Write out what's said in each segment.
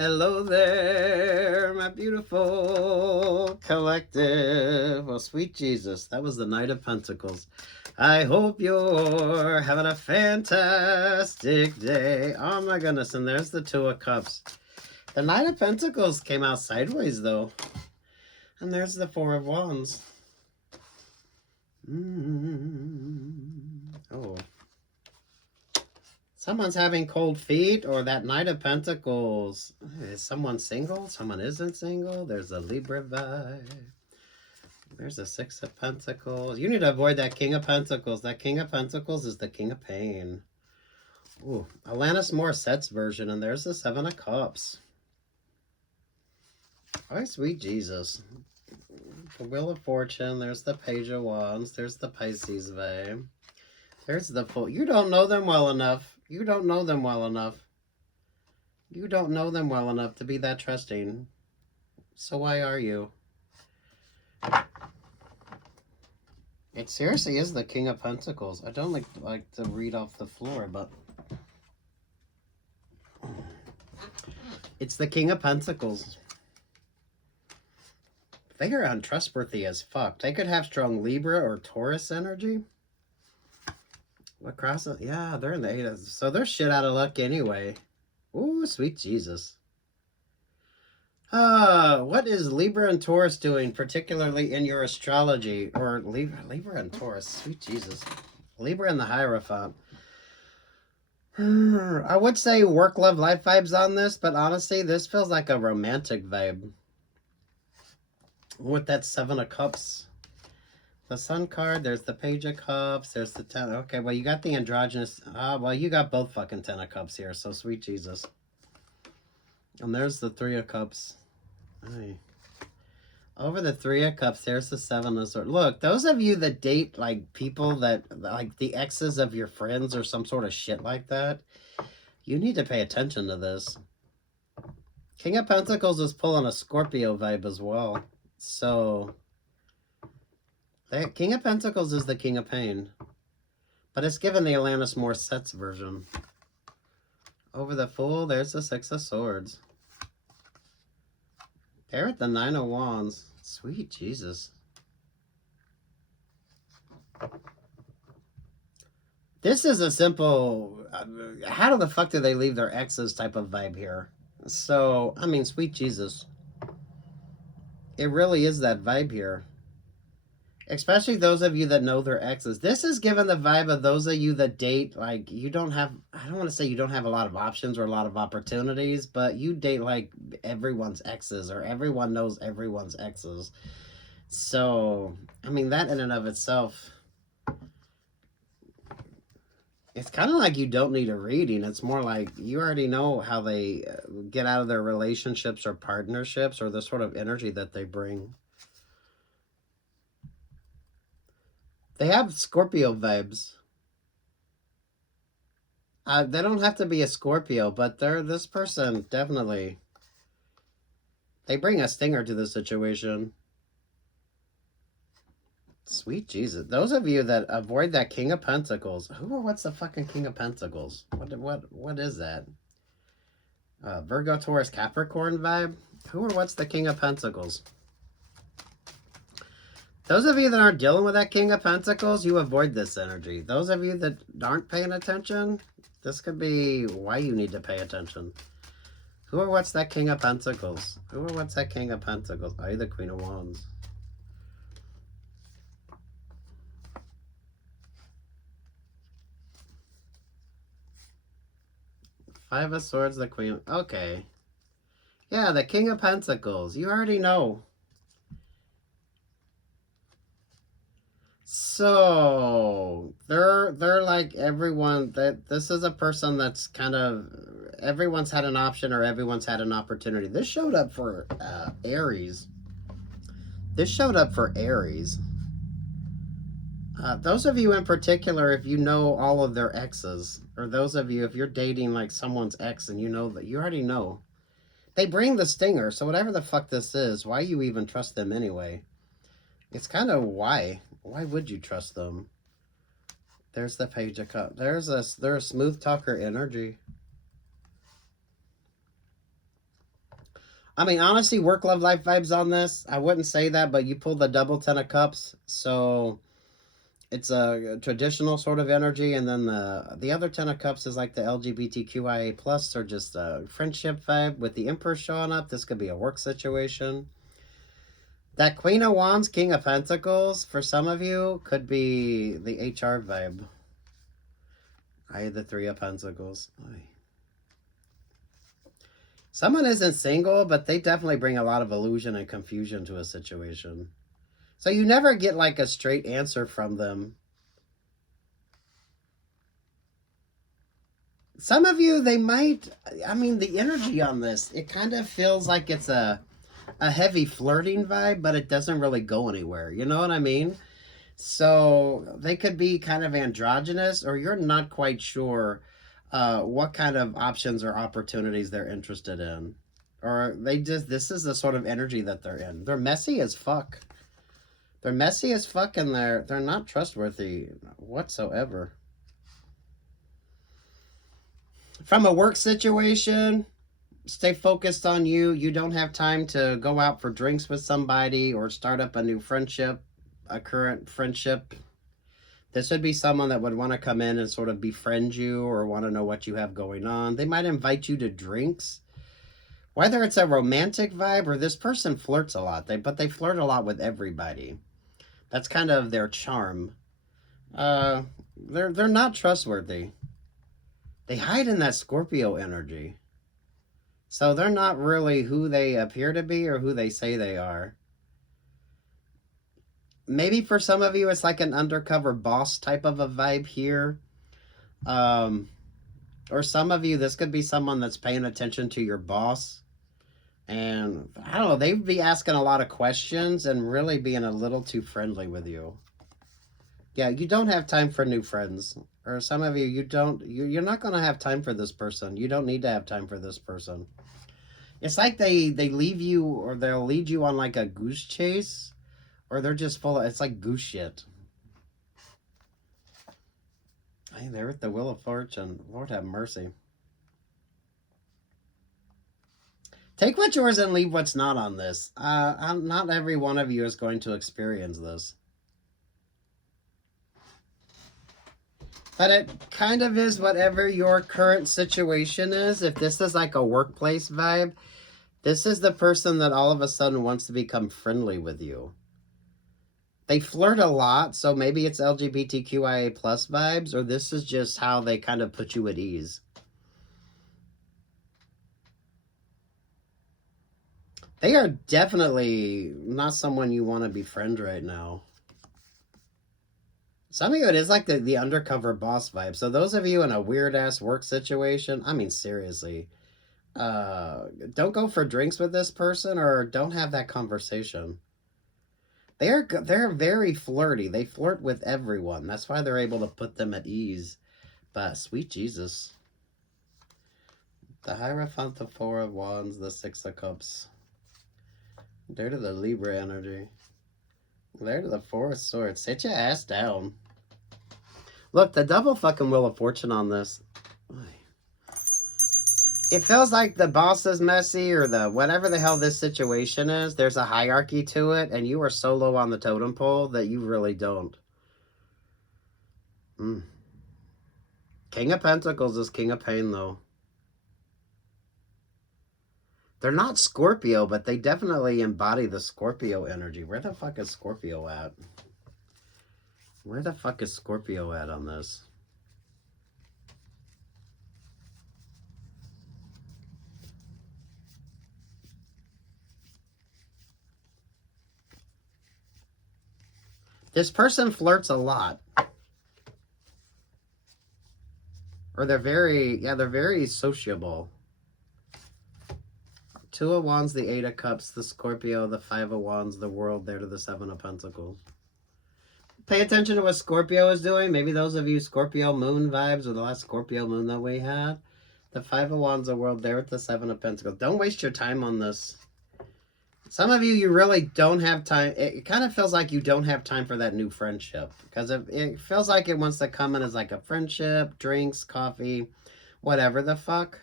Hello there, my beautiful collective. Well, sweet Jesus, that was the Knight of Pentacles. I hope you're having a fantastic day. Oh my goodness, and there's the Two of Cups. The Knight of Pentacles came out sideways, though. And there's the Four of Wands. Oh. Someone's having cold feet, or that Knight of Pentacles. Is someone single? Someone isn't single. There's a Libra vibe. There's a Six of Pentacles. You need to avoid that King of Pentacles. That King of Pentacles is the King of Pain. Ooh, Alanis Morissette's version, and there's the Seven of Cups. Oh, sweet Jesus. The Wheel of Fortune. There's the Page of Wands. There's the Pisces vibe. There's the Fool. You don't know them well enough. You don't know them well enough. You don't know them well enough to be that trusting. So why are you? It seriously is the King of Pentacles. I don't like to read off the floor, but it's the King of Pentacles. They are untrustworthy as fuck. They could have strong Libra or Taurus energy. What crosses? Yeah, they're in the 8 of... So they're shit out of luck anyway. Ooh, sweet Jesus. What is Libra and Taurus doing, particularly in your astrology? Or Libra and Taurus, sweet Jesus. Libra and the Hierophant. I would say work, love, life vibes on this, but honestly, this feels like a romantic vibe. With that Seven of Cups. The Sun card, there's the Page of Cups, there's the 10. Okay, well, you got the androgynous. Well, you got both fucking 10 of Cups here, so sweet Jesus. And there's the 3 of Cups. Hey. Over the 3 of Cups, there's the 7 of Swords. Look, those of you that date, like, people that, like, the exes of your friends or some sort of shit like that, you need to pay attention to this. King of Pentacles is pulling a Scorpio vibe as well. So... the King of Pentacles is the King of Pain. But it's given the Alanis Morissette's version. Over the Fool, there's the 6 of Swords. There at the 9 of Wands. Sweet Jesus. This is a simple... how the fuck do they leave their exes type of vibe here? So, I mean, sweet Jesus. It really is that vibe here. Especially those of you that know their exes. This is given the vibe of those of you that date, like, you don't have, I don't want to say you don't have a lot of options or a lot of opportunities, but you date, like, everyone's exes, or everyone knows everyone's exes. So, I mean, that in and of itself, it's kind of like you don't need a reading. It's more like you already know how they get out of their relationships or partnerships, or the sort of energy that they bring. They have Scorpio vibes. They don't have to be a Scorpio, but this person definitely... they bring a stinger to the situation. Sweet Jesus. Those of you that avoid that King of Pentacles. Who or what's the fucking King of Pentacles? What is that? Virgo, Taurus, Capricorn vibe? Who or what's the King of Pentacles? Those of you that aren't dealing with that King of Pentacles, you avoid this energy. Those of you that aren't paying attention, this could be why you need to pay attention. Who or what's that King of Pentacles? Who or what's that King of Pentacles? Oh, you're the Queen of Wands. Five of Swords, the Queen. Okay. Yeah, the King of Pentacles. You already know. So they're like everyone that this is a person that's kind of everyone's had an option or everyone's had an opportunity. This showed up for Aries. This showed up for Aries. Those of you in particular, if you know all of their exes, or those of you if you're dating like someone's ex and you know that you already know, they bring the stinger. So whatever the fuck this is, why you even trust them anyway? It's kind of why. Why would you trust them? There's the Page of Cups. They're a smooth talker energy. I mean, honestly, work, love, life vibes on this. I wouldn't say that, but you pulled the double 10 of cups. So it's a traditional sort of energy. And then the other 10 of cups is like the LGBTQIA plus, or just a friendship vibe with the Emperor showing up. This could be a work situation. That Queen of Wands, King of Pentacles, for some of you, could be the HR vibe. I had the Three of Pentacles. Someone isn't single, but they definitely bring a lot of illusion and confusion to a situation. So you never get like a straight answer from them. Some of you, they might, I mean, the energy on this, it kind of feels like it's a heavy flirting vibe, but it doesn't really go anywhere. You know what I mean? So they could be kind of androgynous, or you're not quite sure what kind of options or opportunities they're interested in. Or this is the sort of energy that they're in. They're messy as fuck. They're messy as fuck, and they're not trustworthy whatsoever. From a work situation, stay focused on you. You don't have time to go out for drinks with somebody or start up a new friendship, a current friendship. This would be someone that would want to come in and sort of befriend you or want to know what you have going on. They might invite you to drinks. Whether it's a romantic vibe or this person flirts a lot, but they flirt a lot with everybody. That's kind of their charm. They're not trustworthy. They hide in that Scorpio energy. So they're not really who they appear to be or who they say they are. Maybe for some of you, it's like an undercover boss type of a vibe here. Or some of you, this could be someone that's paying attention to your boss. And I don't know, they'd be asking a lot of questions and really being a little too friendly with you. Yeah, you don't have time for new friends. Or some of you, you're not going to have time for this person. You don't need to have time for this person. It's like they leave you, or they'll lead you on like a goose chase, or they're just full of, it's like goose shit. Hey, they're with the Wheel of Fortune. Lord have mercy. Take what's yours and leave what's not on this. Not every one of you is going to experience this. But it kind of is whatever your current situation is. If this is like a workplace vibe, this is the person that all of a sudden wants to become friendly with you. They flirt a lot, so maybe it's LGBTQIA plus vibes, or this is just how they kind of put you at ease. They are definitely not someone you want to befriend right now. Some of you, it is like the undercover boss vibe. So those of you in a weird-ass work situation, I mean, seriously, don't go for drinks with this person or don't have that conversation. They're very flirty. They flirt with everyone. That's why they're able to put them at ease. But sweet Jesus. The Hierophant, the Four of Wands, the Six of Cups. There to the Libra energy. There to the Four of Swords. Sit your ass down. Look, the double fucking Wheel of Fortune on this. It feels like the boss is messy, or the whatever the hell this situation is. There's a hierarchy to it, and you are so low on the totem pole that you really don't. King of Pentacles is King of Pain, though. They're not Scorpio, but they definitely embody the Scorpio energy. Where the fuck is Scorpio at? Where the fuck is Scorpio at on this? This person flirts a lot. Or they're very sociable. Two of Wands, the Eight of Cups, the Scorpio, the Five of Wands, the World, there to the Seven of Pentacles. Pay attention to what Scorpio is doing. Maybe those of you Scorpio moon vibes, or the last Scorpio moon that we had. The Five of Wands, the World, there with the Seven of Pentacles. Don't waste your time on this. Some of you, you really don't have time. It kind of feels like you don't have time for that new friendship. Because it feels like it wants to come in as like a friendship, drinks, coffee, whatever the fuck.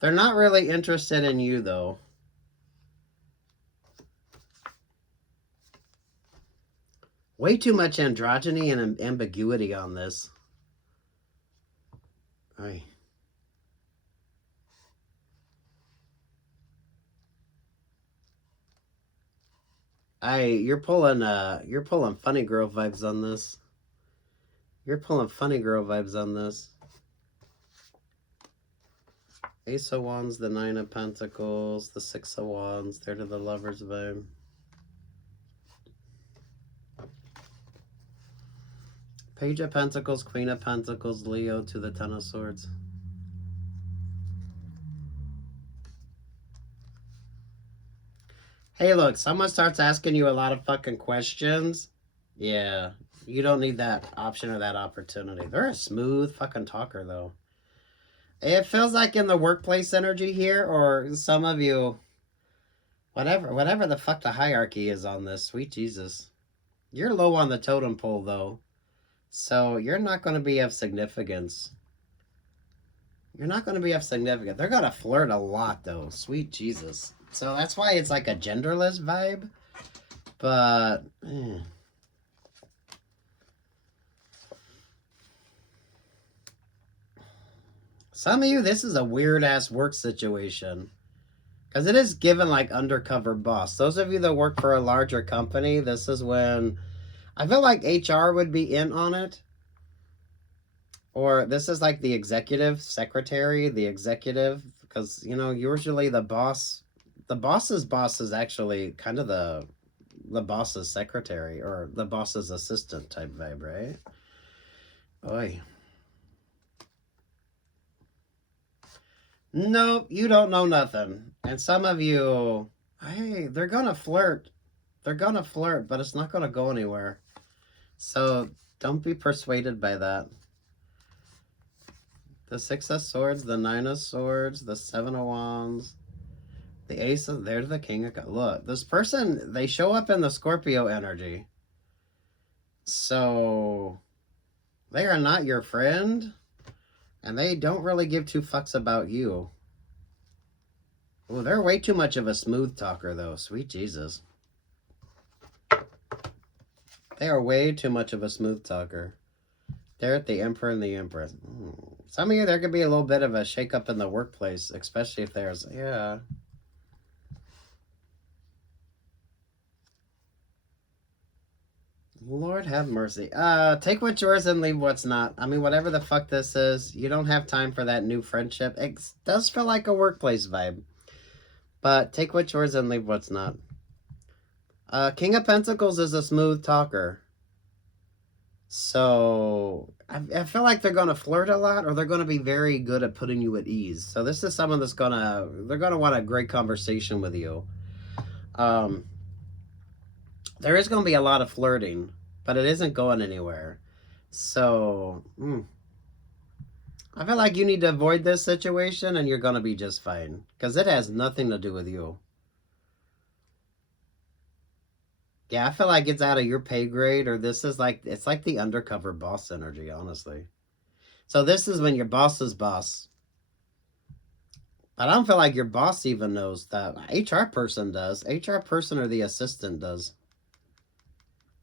They're not really interested in you, though. Way too much androgyny and ambiguity on this. Aye. You're pulling funny girl vibes on this. You're pulling funny girl vibes on this. Ace of Wands, the Nine of Pentacles, the Six of Wands, they're to the Lover's vibe. Page of Pentacles, Queen of Pentacles, Leo to the Ten of Swords. Hey, look, someone starts asking you a lot of fucking questions. Yeah, you don't need that option or that opportunity. They're a smooth fucking talker, though. It feels like in the workplace energy here, or some of you, whatever the fuck the hierarchy is on this, sweet Jesus. You're low on the totem pole, though. So you're not going to be of significance. You're not going to be of significance. They're going to flirt a lot, though. Sweet Jesus. So that's why it's like a genderless vibe. But... some of you, this is a weird-ass work situation. Because it is given like undercover boss. Those of you that work for a larger company, this is when... I feel like HR would be in on it. Or this is like the executive secretary, the executive. Because, you know, usually the boss's boss is actually kind of the boss's secretary. Or the boss's assistant type vibe, right? Oy. Nope, you don't know nothing. And some of you, hey, they're going to flirt. They're going to flirt, but it's not going to go anywhere. So don't be persuaded by that. The Six of Swords, the Nine of Swords, the Seven of Wands, the Ace of... there's the King of... look, this person, they show up in the Scorpio energy. So they are not your friend. And they don't really give two fucks about you. Oh, they're way too much of a smooth talker, though. Sweet Jesus. They are way too much of a smooth talker. They're at the Emperor and the Empress. Some of you, there could be a little bit of a shake-up in the workplace, especially if there's... yeah. Lord have mercy. Take what's yours and leave what's not. I mean, whatever the fuck this is, you don't have time for that new friendship. It does feel like a workplace vibe. But take what's yours and leave what's not. King of Pentacles is a smooth talker. So, I feel like they're going to flirt a lot, or they're going to be very good at putting you at ease. So this is someone that's going to... they're going to want a great conversation with you. There is going to be a lot of flirting, but it isn't going anywhere. So, I feel like you need to avoid this situation and you're going to be just fine. Because it has nothing to do with you. Yeah, I feel like it's out of your pay grade, or this is like... it's like the undercover boss energy, honestly. So this is when your boss's boss... but I don't feel like your boss even knows that. HR person does. HR person or the assistant does.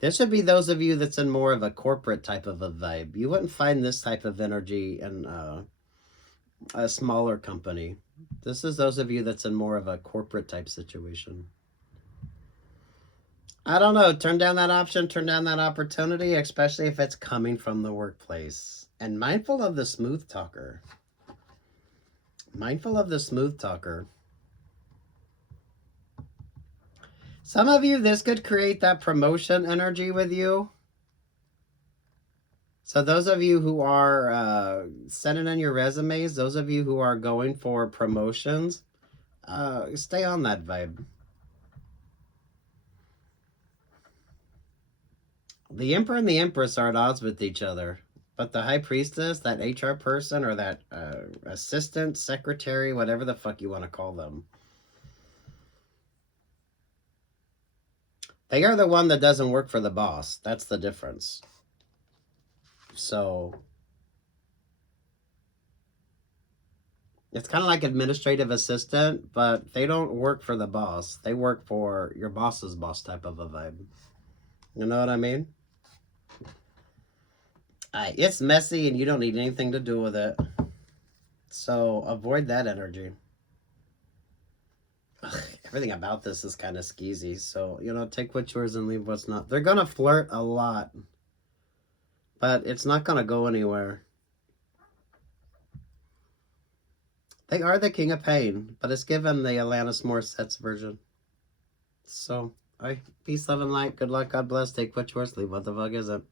This should be those of you that's in more of a corporate type of a vibe. You wouldn't find this type of energy in a smaller company. This is those of you that's in more of a corporate type situation. I don't know. Turn down that option. Turn down that opportunity, especially if it's coming from the workplace. And mindful of the smooth talker. Mindful of the smooth talker. Some of you, this could create that promotion energy with you. So those of you who are sending in your resumes, those of you who are going for promotions, stay on that vibe. The Emperor and the Empress are at odds with each other. But the High Priestess, that HR person, or that assistant, secretary, whatever the fuck you want to call them, they are the one that doesn't work for the boss. That's the difference. So, it's kind of like administrative assistant, but they don't work for the boss. They work for your boss's boss type of a vibe. You know what I mean? It's messy and you don't need anything to do with it. So avoid that energy. Ugh, everything about this is kind of skeezy. So, you know, take what's yours and leave what's not. They're going to flirt a lot. But it's not going to go anywhere. They are the king of pain. But it's given the Alanis Morissette's version. So, peace, love, and light. Good luck. God bless. Take what's yours. Leave what the fuck isn't.